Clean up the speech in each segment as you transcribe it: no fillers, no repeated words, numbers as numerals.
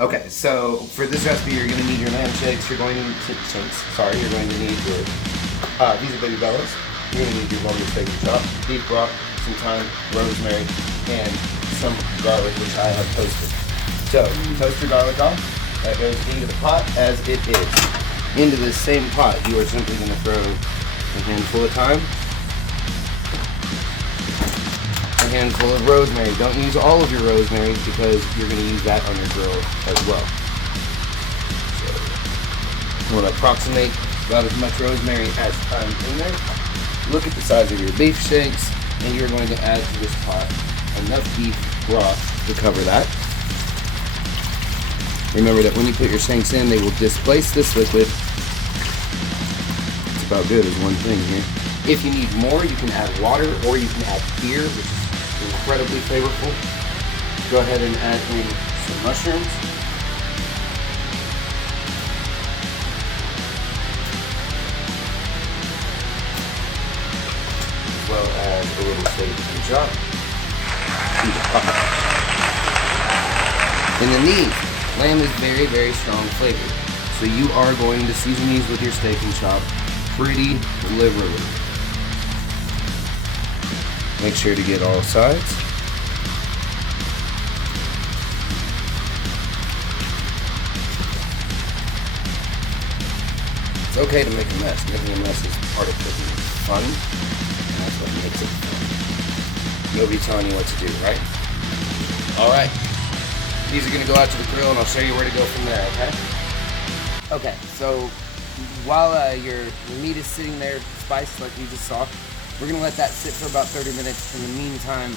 Okay, so for this recipe, you're going to need your lamb shanks. You're going to need your these are baby bellas. You're going to need your boneless steak and chop, beef broth, some thyme, rosemary, and some garlic, which I have toasted. So toast your garlic off. That goes into the pot as it is. Into this same pot, you are simply going to throw a handful of thyme, a handful of rosemary. Don't use all of your rosemary because you're going to use that on your grill as well. So you want to approximate about as much rosemary as thyme in there. Look at the size of your beef shanks, and you're going to add to this pot enough beef broth to cover that. Remember that when you put your shanks in, they will displace this liquid. It's about good as one thing here. If you need more, you can add water or you can add beer, which is incredibly flavorful. Go ahead and add in some mushrooms. As well as a little steak and chop. And then these, lamb is very, very strong flavored. So you are going to season these with your steak and chop pretty liberally. Make sure to get all sides. It's okay to make a mess. Making a mess is part of cooking. It's fun, and that's what makes it fun. Nobody's telling you what to do, right? All right. These are going to go out to the grill, and I'll show you where to go from there, okay? Okay, so while your meat is sitting there spiced like you just saw, we're going to let that sit for about 30 minutes. In the meantime,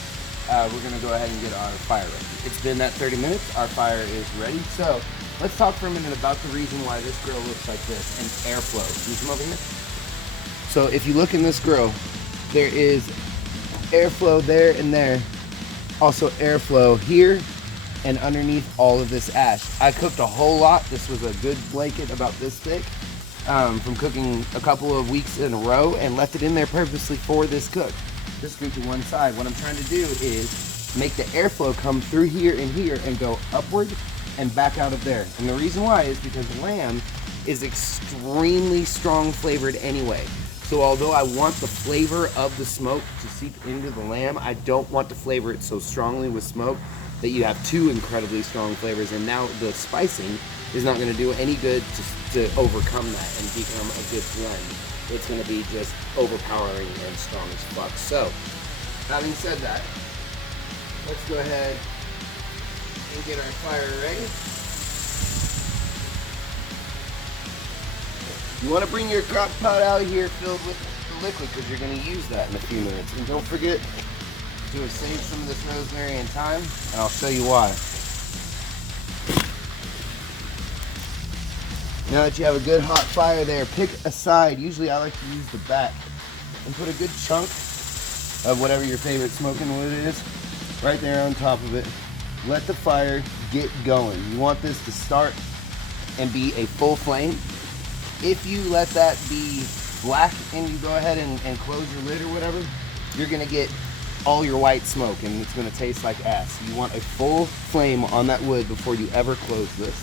we're going to go ahead and get our fire ready. It's been that 30 minutes. Our fire is ready. So let's talk for a minute about the reason why this grill looks like this and airflow. Can you come over here? So if you look in this grill, there is airflow there and there. Also airflow here and underneath all of this ash. I cooked a whole lot. This was a good blanket about this thick from cooking a couple of weeks in a row and left it in there purposely for this cook. Just scoot to one side. What I'm trying to do is make the airflow come through here and go upward and back out of there. And the reason why is because lamb is extremely strong flavored anyway. So although I want the flavor of the smoke to seep into the lamb, I don't want to flavor it so strongly with smoke that you have two incredibly strong flavors, and now the spicing is not going to do any good to overcome that and become a good blend. It's going to be just overpowering and strong as fuck. So, having said that, let's go ahead and get our fire ready. You want to bring your crock pot out here filled with the liquid because you're going to use that in a few minutes. And don't forget to save some of this rosemary and thyme, and I'll show you why. Now that you have a good hot fire there, pick a side. Usually I like to use the back, and put a good chunk of whatever your favorite smoking wood is right there on top of it. Let the fire get going. You want this to start and be a full flame. If you let that be black and you go ahead and close your lid or whatever, you're gonna get all your white smoke and it's gonna taste like ass. You want a full flame on that wood before you ever close this.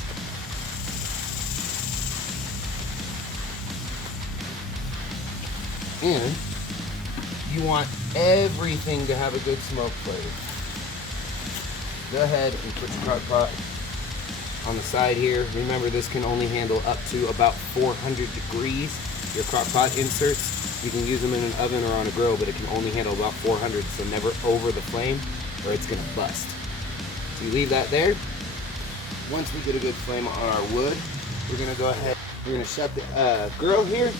And you want everything to have a good smoke flavor. Go ahead and put your crock pot on the side here. Remember, this can only handle up to about 400 degrees. Your crock pot inserts, you can use them in an oven or on a grill, but it can only handle about 400, so never over the flame or it's gonna bust. So you leave that there. Once we get a good flame on our wood, we're gonna go ahead, we're gonna shut the grill here.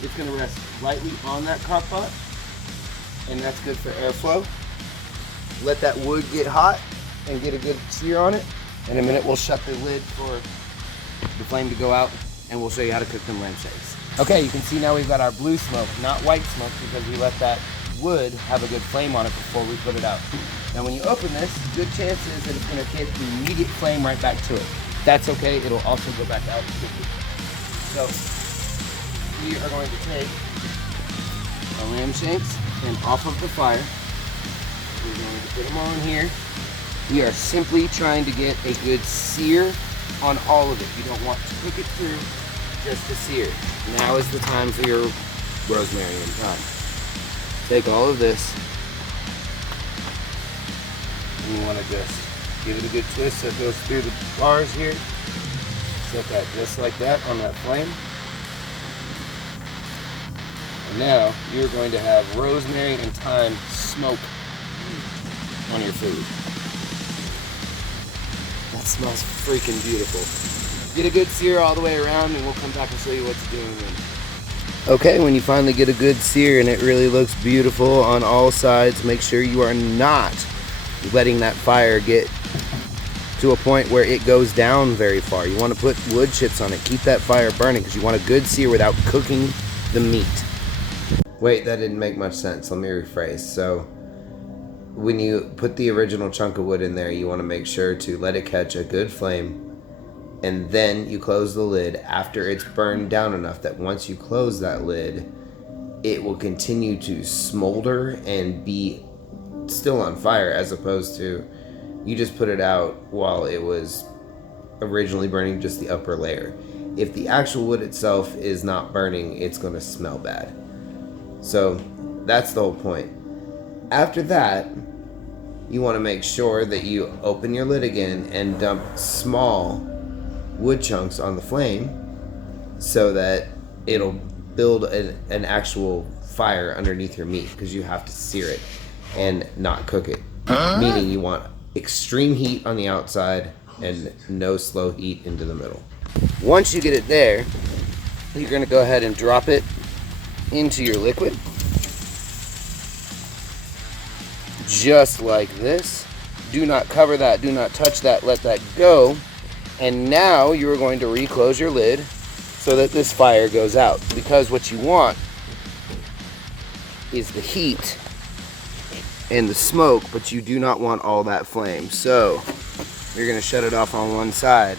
It's gonna rest lightly on that crock pot, and that's good for airflow. Let that wood get hot and get a good sear on it. In a minute, we'll shut the lid for the flame to go out, and we'll show you how to cook them lamb shanks. Okay, you can see now we've got our blue smoke, not white smoke, because we let that wood have a good flame on it before we put it out. Now when you open this, good chance is that it's gonna hit the immediate flame right back to it. That's okay, it'll also go back out quickly. So, we are going to take our lamb shanks and off of the fire. We're going to put them on here. We are simply trying to get a good sear on all of it. You don't want to cook it through, just to sear. Now is the time for your rosemary and thyme. Take all of this, and you want to just give it a good twist so it goes through the bars here. Set that just like that on that flame. And now you're going to have rosemary and thyme smoke on your food. That smells freaking beautiful. Get a good sear all the way around and we'll come back and show you what to do in a minute. Okay, when you finally get a good sear and it really looks beautiful on all sides, make sure you are not letting that fire get to a point where it goes down very far. You want to put wood chips on it. Keep that fire burning because you want a good sear without cooking the meat. Wait, that didn't make much sense. Let me rephrase. So when you put the original chunk of wood in there, you want to make sure to let it catch a good flame, and then you close the lid after it's burned down enough that once you close that lid, it will continue to smolder and be still on fire, as opposed to you just put it out while it was originally burning just the upper layer. If the actual wood itself is not burning, it's going to smell bad. So that's the whole point. After that, you want to make sure that you open your lid again and dump small wood chunks on the flame so that it'll build an actual fire underneath your meat, because you have to sear it and not cook it. Meaning you want extreme heat on the outside and no slow heat into the middle. Once you get it there, you're going to go ahead and drop it into your liquid. Just like this. Do not cover that, do not touch that, let that go. And now you're going to reclose your lid so that this fire goes out. Because what you want is the heat and the smoke, but you do not want all that flame. So you're going to shut it off on one side.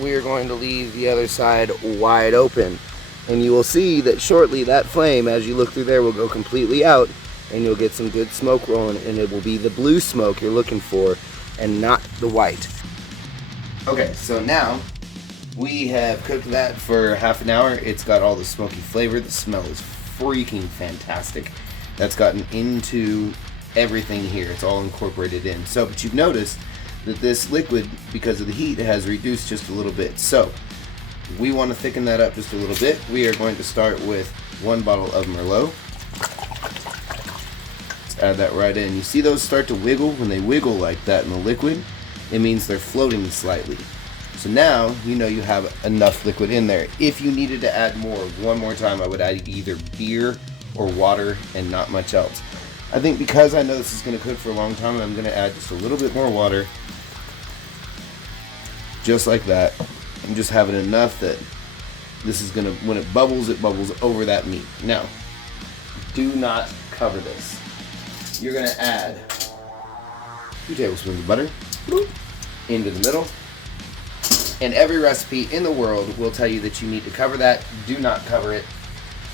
We are going to leave the other side wide open. And you will see that shortly that flame, as you look through there, will go completely out, and you'll get some good smoke rolling, and it will be the blue smoke you're looking for and not the white. Okay, so now we have cooked that for half an hour. It's got all the smoky flavor. The smell is freaking fantastic. That's gotten into everything here. It's all incorporated in. So, but you've noticed that this liquid, because of the heat, has reduced just a little bit. So we want to thicken that up just a little bit. We are going to start with 1 bottle of Merlot. Let's add that right in. You see those start to wiggle? When they wiggle like that in the liquid, it means they're floating slightly. So now you know you have enough liquid in there. If you needed to add more, one more time, I would add either beer or water and not much else. I think because I know this is going to cook for a long time, I'm going to add just a little bit more water. Just like that. I'm just having enough that this is going to, when it bubbles over that meat. Now, do not cover this. You're going to add 2 tablespoons of butter into the middle. And every recipe in the world will tell you that you need to cover that. Do not cover it,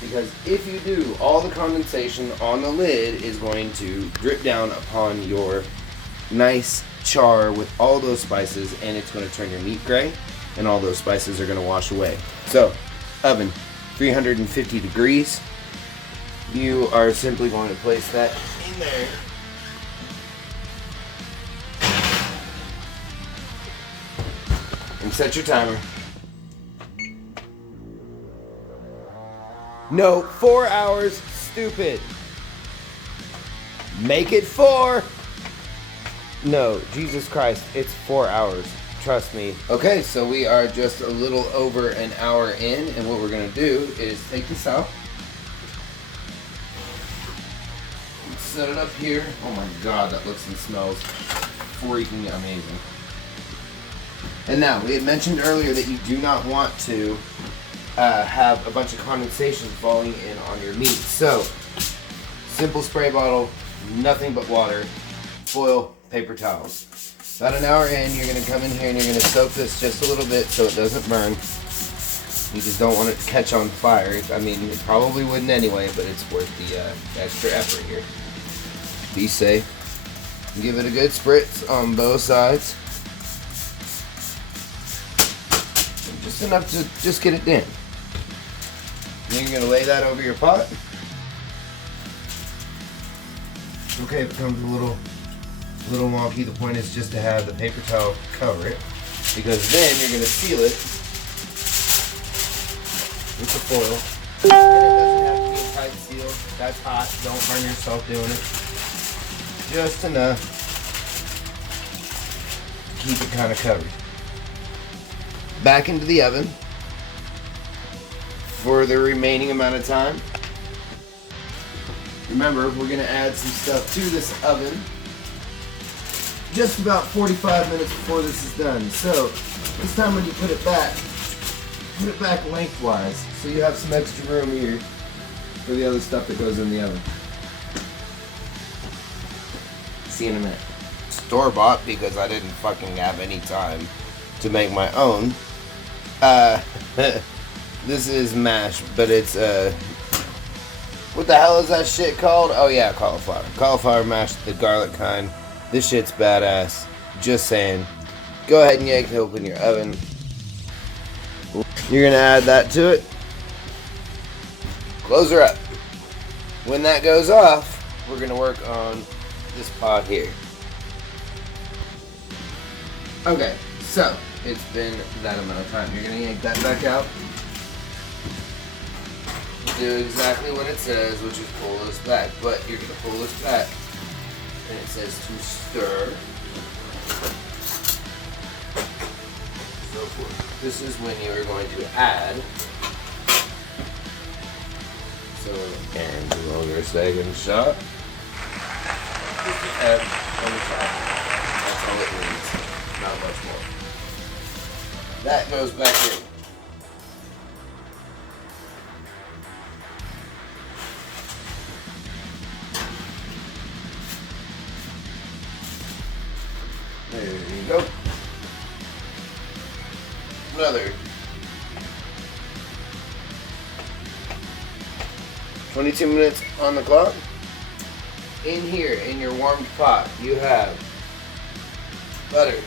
because if you do, all the condensation on the lid is going to drip down upon your nice char with all those spices, and it's going to turn your meat gray, and all those spices are going to wash away. So, oven, 350 degrees. You are simply going to place that in there. And set your timer. No, 4 hours, stupid. Make it 4. No, Jesus Christ, it's 4 hours. Trust me. Okay, so we are just a little over an hour in, and what we're gonna do is take this out. Set it up here. Oh my God, that looks and smells freaking amazing. And now, we had mentioned earlier that you do not want to have a bunch of condensation falling in on your meat. So, simple spray bottle, nothing but water, foil, paper towels. About an hour in, you're going to come in here and you're going to soak this just a little bit so it doesn't burn. You just don't want it to catch on fire. I mean, it probably wouldn't anyway, but it's worth the extra effort here. Be safe. Give it a good spritz on both sides. Just enough to just get it in. Then you're gonna lay that over your pot. Okay, if it becomes a little wonky, the point is just to have the paper towel cover it, because then you're gonna seal it with the foil. And it doesn't have to be a tight seal. That's hot. Don't burn yourself doing it. Just enough to keep it kind of covered. Back into the oven for the remaining amount of time. Remember, we're going to add some stuff to this oven just about 45 minutes before this is done. So this time when you put it back lengthwise so you have some extra room here for the other stuff that goes in the oven. See you in a minute. Store-bought because I didn't fucking have any time to make my own. This is mash, but it's what the hell is that shit called? Oh yeah, cauliflower. Cauliflower mash, the garlic kind. This shit's badass. Just saying. Go ahead and yank it open your oven. You're gonna add that to it. Close her up. When that goes off, we're gonna work on this pot here. Okay, so it's been that amount of time. You're gonna yank that back out. Do exactly what it says, which is pull this back. But you're gonna pull this back, and it says to stir. So forth. This is when you are going to add. So, and longer second shot. Just add on the top. That's all it needs. Not much more. That goes back in. There you go. Another 22 minutes on the clock. In here, in your warmed pot, you have butter,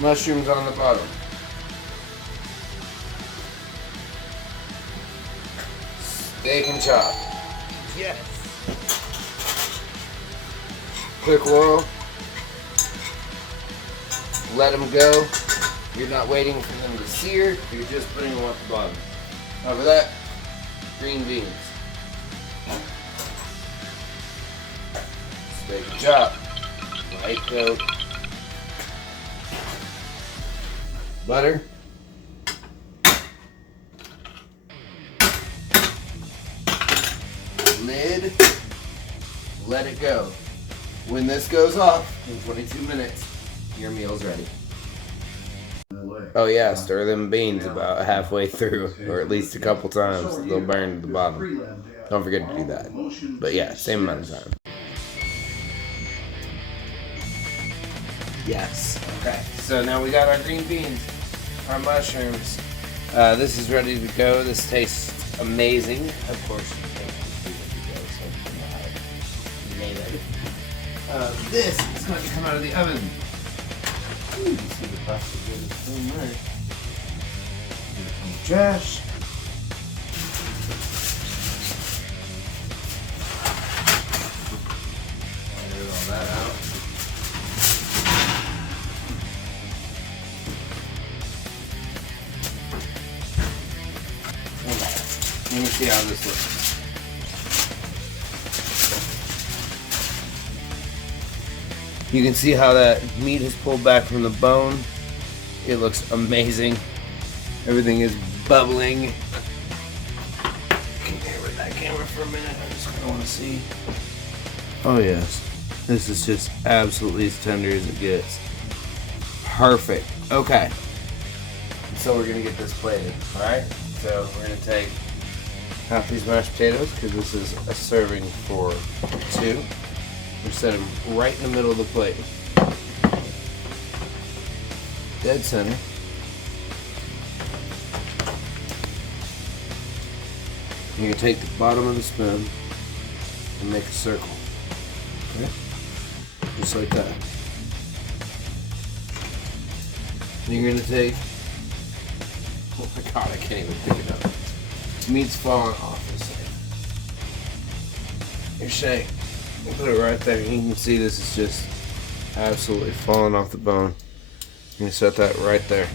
mushrooms on the bottom, steak and chop. Yes. Quick roll. Let them go. You're not waiting for them to sear. You're just putting them at the bottom. Over that, green beans. Steak and chop. Light coat. Butter. Lid. Let it go. When this goes off in 22 minutes, your meal's ready. Oh yeah, stir them beans about halfway through, or at least a couple times. They'll burn to the bottom. Don't forget to do that. But yeah, same amount of time. Yes. Okay. So now we got our green beans, our mushrooms. This is ready to go. This tastes amazing. Of course, it tastes ready to go, so you know how to name it. This is going to come out of the oven. Ooh, you see the plastic is in there. Trash. Get all that out. Okay. Let me see how this looks. You can see how that meat is pulled back from the bone. It looks amazing. Everything is bubbling. Can you with that camera for a minute? I just kind of want to see. Oh yes, this is just absolutely as tender as it gets. Perfect. Okay. So we're gonna get this plated. All right. So we're gonna take half these mashed potatoes because this is a serving for 2. We set them right in the middle of the plate. Dead center. And you take the bottom of the spoon and make a circle. Okay? Just like that. Then you're gonna take, oh my god, I can't even pick it up. Meat's falling off this thing. Your shank, you put it right there. You can see this is just absolutely falling off the bone. You're gonna set that right there.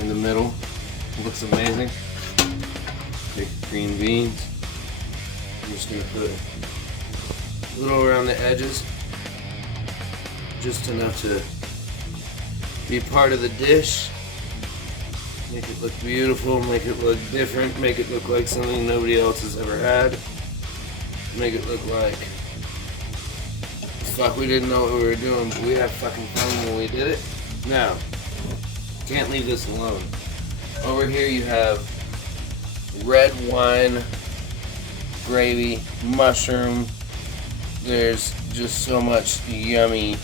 In the middle. It looks amazing. Take green beans. I'm just gonna put a little around the edges. Just enough to be part of the dish. Make it look beautiful, make it look different, make it look like something nobody else has ever had. Make it look like, fuck, we didn't know what we were doing, but we had fucking fun when we did it. Now, can't leave this alone. Over here you have red wine, gravy, mushroom. There's just so much yummy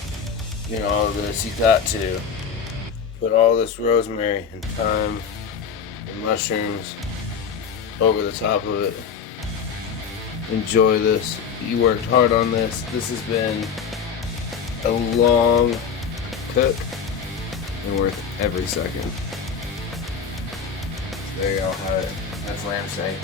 in all of this. You got to put all this rosemary and thyme and mushrooms over the top of it. Enjoy this. You worked hard on this. This has been a long cook and worth every second. There y'all have it. That's lamb steak.